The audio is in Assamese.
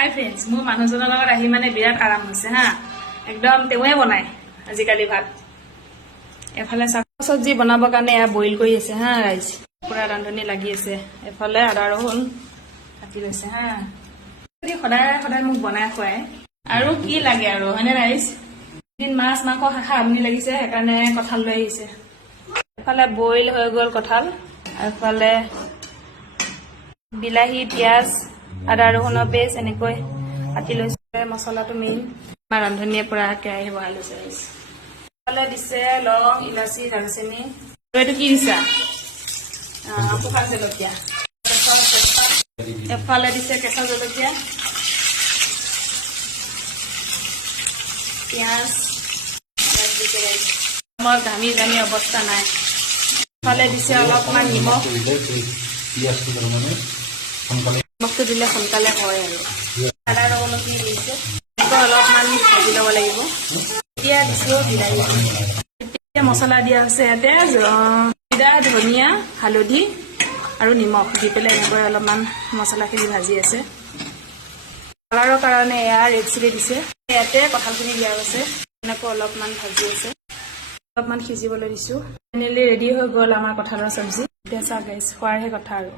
হাই ফ্ৰেণ্ডছ, মোৰ মানুহজনৰ লগত আহি মানে বিৰাট আৰাম হৈছে হা। একদম তেওঁৱে বনায় আজিকালি ভাত। এফালে শাক চব্জি বনাবৰ কাৰণে এয়া বইল কৰি আছে হা ৰাইজ। পুৰা ৰান্ধনি লাগি আছে। এফালে আদা ৰহুন কাটি লৈছে হা। সদায় সদায় মোক বনাই খুৱাই আৰু কি লাগে আৰু হয়নে ৰাইজ। এদিন মাছ মাংস শাখা আমনি লাগিছে, সেইকাৰণে কঁঠাল লৈ আহিছে। এফালে বইল হৈ গ'ল কঁঠাল, এফালে বিলাহী পিঁয়াজ আদা ৰহুনৰ পেষ্ট এনেকৈ কাটি লৈছে। মছলাটো মেইন আমাৰ ৰান্ধনীয়ে পুৰা কেৰাহী বহাই লৈছে। এফালে দিছে লং ইলাচি দালচেনি। এইটো কি দিছা? শুকান জলকীয়া। এফালে দিছে কেঁচা জলকীয়া, পিঁয়াজ মোৰ ঘামি ঘামি অৱস্থা নাই। এফালে দিছে অলপমান নিমখ। নিমখটো দিলে সোনকালে হয় আৰু আদা ৰহুনখিনি দিছে। অলপমান ভাজি ল'ব লাগিব। এতিয়া দিছোঁ বিলাহী। এতিয়া মছলা দিয়া হৈছে ইয়াতে জিৰা ধনিয়া হালধি আৰু নিমখ দি পেলাই এনেকৈ অলপমান মছলাখিনি ভাজি আছে। কালাৰৰ কাৰণে এয়া ৰেড চিলি দিছে। ইয়াতে কঁঠালখিনি দিয়া হৈছে, এনেকৈ অলপমান ভাজি আছে। অলপমান সিজিবলৈ দিছোঁ। ফাইনেলি ৰেডি হৈ গ'ল আমাৰ কঁঠালৰ চব্জি। এতিয়া চাহ গাইছ, খোৱাৰহে কথা আৰু।